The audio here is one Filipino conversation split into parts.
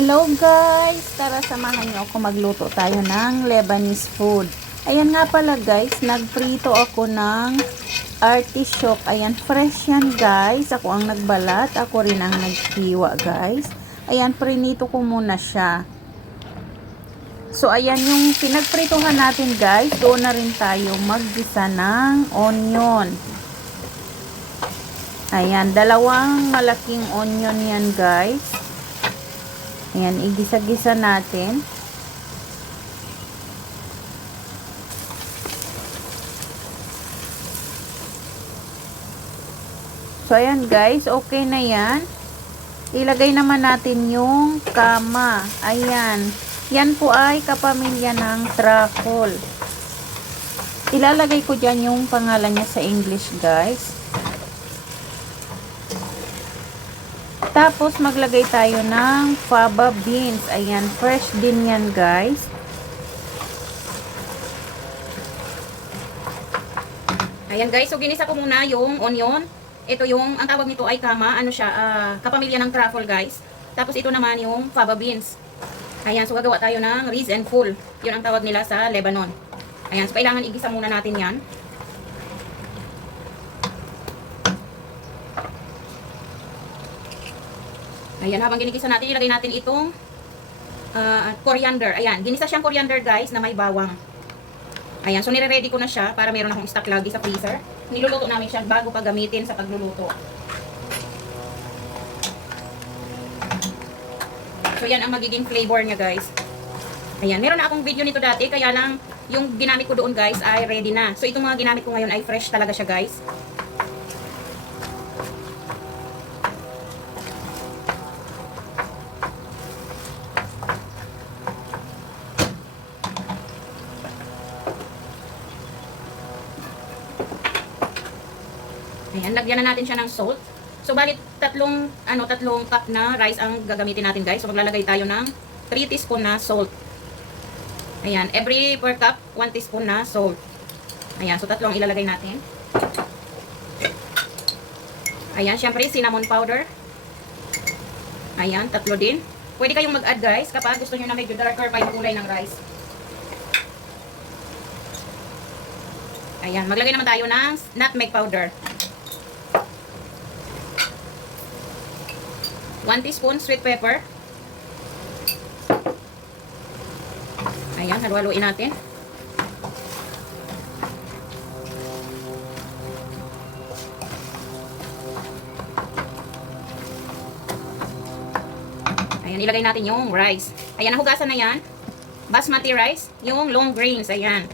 Hello guys! Tara samahan niyo ako magluto tayo ng Lebanese food. Ayan nga pala guys, nagprito ako ng artichoke. Ayan, fresh yan guys. Ako ang nagbalat, ako rin ang naghiwa guys. Ayan, prinito ko muna siya. So ayan yung pinagprituhan natin guys. Doon na rin tayo maggisa ng onion. Ayan, dalawang malaking onion yan guys. Ayan, igisa-gisa natin. So, ayan guys, okay na yan. Ilagay naman natin yung kama. Ayan. Yan po ay kapamilya ng truffle. Ilalagay ko dyan yung pangalan niya sa English guys. Tapos, maglagay tayo ng fava beans. Ayan, fresh din yan, guys. Ayan, guys. So, ginisa ko muna yung onion. Ito yung, ang tawag nito ay kama. Ano siya, kapamilya ng truffle, guys. Tapos, ito naman yung fava beans. Ayan, so gagawa tayo ng rice and full. Yun ang tawag nila sa Lebanon. Ayan, so kailangan igisa muna natin yan. Ayan, habang ginigisa natin, ilagay natin itong coriander. Ayan, ginisa siyang coriander guys na may bawang. Ayan, so nire-ready ko na siya para meron akong stock lagi sa freezer. Niluluto namin siya bago pa gamitin sa pagluluto. So yan ang magiging flavor niya guys. Ayan, meron na akong video nito dati, kaya lang yung ginamit ko doon guys ay ready na. So itong mga ginamit ko ngayon ay fresh talaga siya guys. Ayan, lagyan na natin siya ng salt. So, balit tatlong cup na rice ang gagamitin natin guys. So, maglalagay tayo ng 3 teaspoon na salt. Ayan, every per cup, 1 teaspoon na salt. Ayan, so tatlo ang ilalagay natin. Ayan, syempre cinnamon powder. Ayan, tatlo din. Pwede kayong mag-add guys kapag gusto nyo na medyo darker pa yung kulay ng rice. Ayan, maglagay naman tayo ng nutmeg powder. 1 teaspoon sweet pepper. Ayan, halu-haluin natin. Ayan, ilagay natin yung rice. Ayan, nahugasan na yan. Basmati rice, yung long grains. Ayan.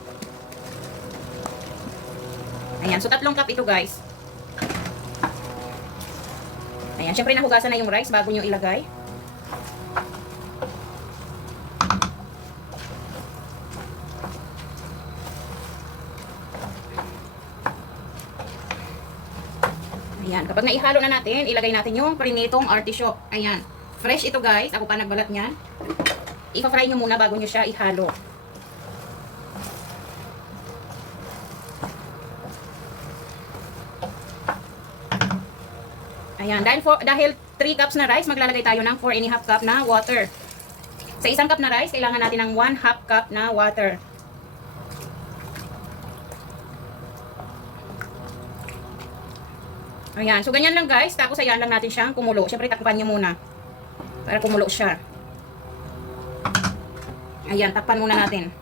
Ayan, so 3 cup ito guys. Ayan, syempre nahugasan na yung rice bago nyo ilagay. Ayan, kapag naihalo na natin, ilagay natin yung prinitong artichoke. Ayan, fresh ito guys. Ako pa nagbalat niyan. Ipa-fry nyo muna bago nyo siya ihalo. Ayan, dahil 3 cups na rice, maglalagay tayo ng 4½ cup na water. Sa 1 cup na rice, kailangan natin ng 1/2 cup na water. Ayan, so ganyan lang guys. Tapos ayan lang natin siyang kumulo. Siyempre takpan nyo muna para kumulo siya. Ayan, takpan muna natin.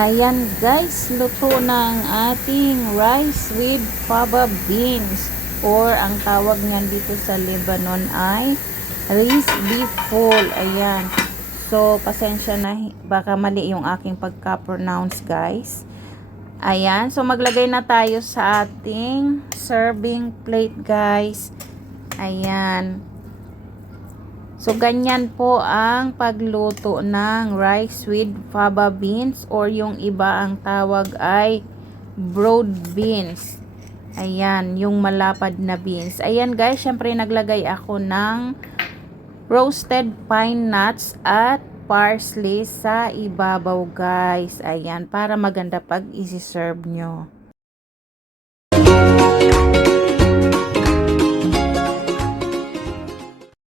Ayan guys, luto na ang ating rice with fava beans, or ang tawag niyan dito sa Lebanon ay rice beef full. Ayan, so pasensya na baka mali yung aking pagka-pronounce guys. Ayan, so maglagay na tayo sa ating serving plate, guys. Ayan. So, ganyan po ang pagluto ng rice with fava beans or yung iba ang tawag ay broad beans. Ayan, yung malapad na beans. Ayan guys, syempre naglagay ako ng roasted pine nuts at parsley sa ibabaw guys. Ayan, para maganda pag isi-serve nyo.